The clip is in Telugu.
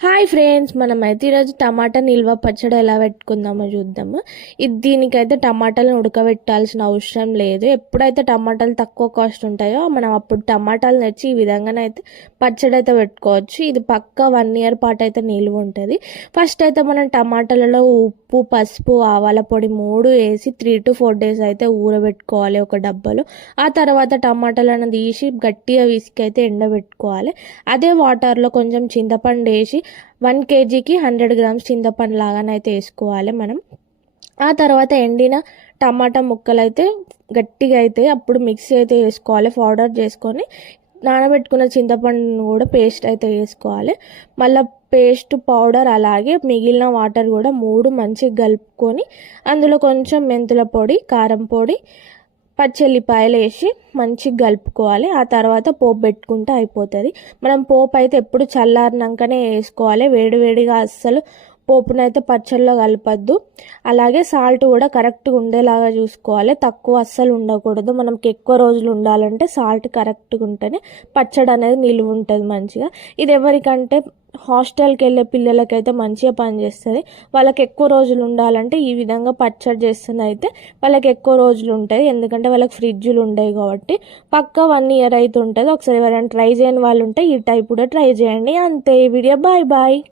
హాయ్ ఫ్రెండ్స్, మనమైతే ఈరోజు టమాటా నిల్వ పచ్చడి ఎలా పెట్టుకుందామో చూద్దాము. దీనికైతే టమాటాలను ఉడకబెట్టాల్సిన అవసరం లేదు. ఎప్పుడైతే టమాటాలు తక్కువ కాస్ట్ ఉంటాయో మనం అప్పుడు టమాటాలు తెచ్చి ఈ విధంగానైతే పచ్చడి అయితే పెట్టుకోవచ్చు. ఇది పక్కా 1 year పాటు అయితే నిల్వ ఉంటుంది. ఫస్ట్ అయితే మనం టమాటాలలో ఉప్పు, పసుపు, ఆవాల పొడి 3 వేసి 3 to 4 days అయితే ఊరబెట్టుకోవాలి ఒక డబ్బాలో. ఆ తర్వాత టమాటాలను తీసి గట్టిగా విసికి ఎండబెట్టుకోవాలి. అదే వాటర్లో కొంచెం చింతపండు వేసి 1 kgకి 100 grams చింతపండు లాగానైతే వేసుకోవాలి మనం. ఆ తర్వాత ఎండిన టమాటా ముక్కలు అయితే గట్టిగా అయితే అప్పుడు మిక్సీ అయితే వేసుకోవాలి. పౌడర్ చేసుకొని నానబెట్టుకున్న చింతపండును కూడా పేస్ట్ అయితే వేసుకోవాలి. మళ్ళీ పేస్ట్, పౌడర్ అలాగే మిగిలిన వాటర్ కూడా 3 మంచిగా కలుపుకొని అందులో కొంచెం మెంతుల పొడి, కారం పొడి, పచ్చెల్లిపాయలు వేసి మంచిగా కలుపుకోవాలి. ఆ తర్వాత పోపు పెట్టుకుంటే అయిపోతుంది. మనం పోపు అయితే ఎప్పుడు చల్లారినాకనే వేసుకోవాలి. వేడివేడిగా అస్సలు పోపునైతే పచ్చళ్ళలో కలపద్దు. అలాగే సాల్ట్ కూడా కరెక్ట్గా ఉండేలాగా చూసుకోవాలి. తక్కువ అస్సలు ఉండకూడదు. మనకి ఎక్కువ రోజులు ఉండాలంటే సాల్ట్ కరెక్ట్గా ఉంటేనే పచ్చడి అనేది నిలువ ఉంటుంది మంచిగా. ఇది ఎవరికంటే హాస్టల్కి వెళ్ళే పిల్లలకైతే మంచిగా పనిచేస్తుంది. వాళ్ళకి ఎక్కువ రోజులు ఉండాలంటే ఈ విధంగా పచ్చడి చేస్తుంది అయితే వాళ్ళకి ఎక్కువ రోజులు ఉంటాయి. ఎందుకంటే వాళ్ళకి ఫ్రిడ్జ్లు ఉండవు కాబట్టి పక్కా 1 year అయితే ఉంటుంది. ఒకసారి ఎవరైనా ట్రై చేయని వాళ్ళు ఉంటే ఈ టైప్ కూడా ట్రై చేయండి. అంతే. ఈ వీడియో బాయ్.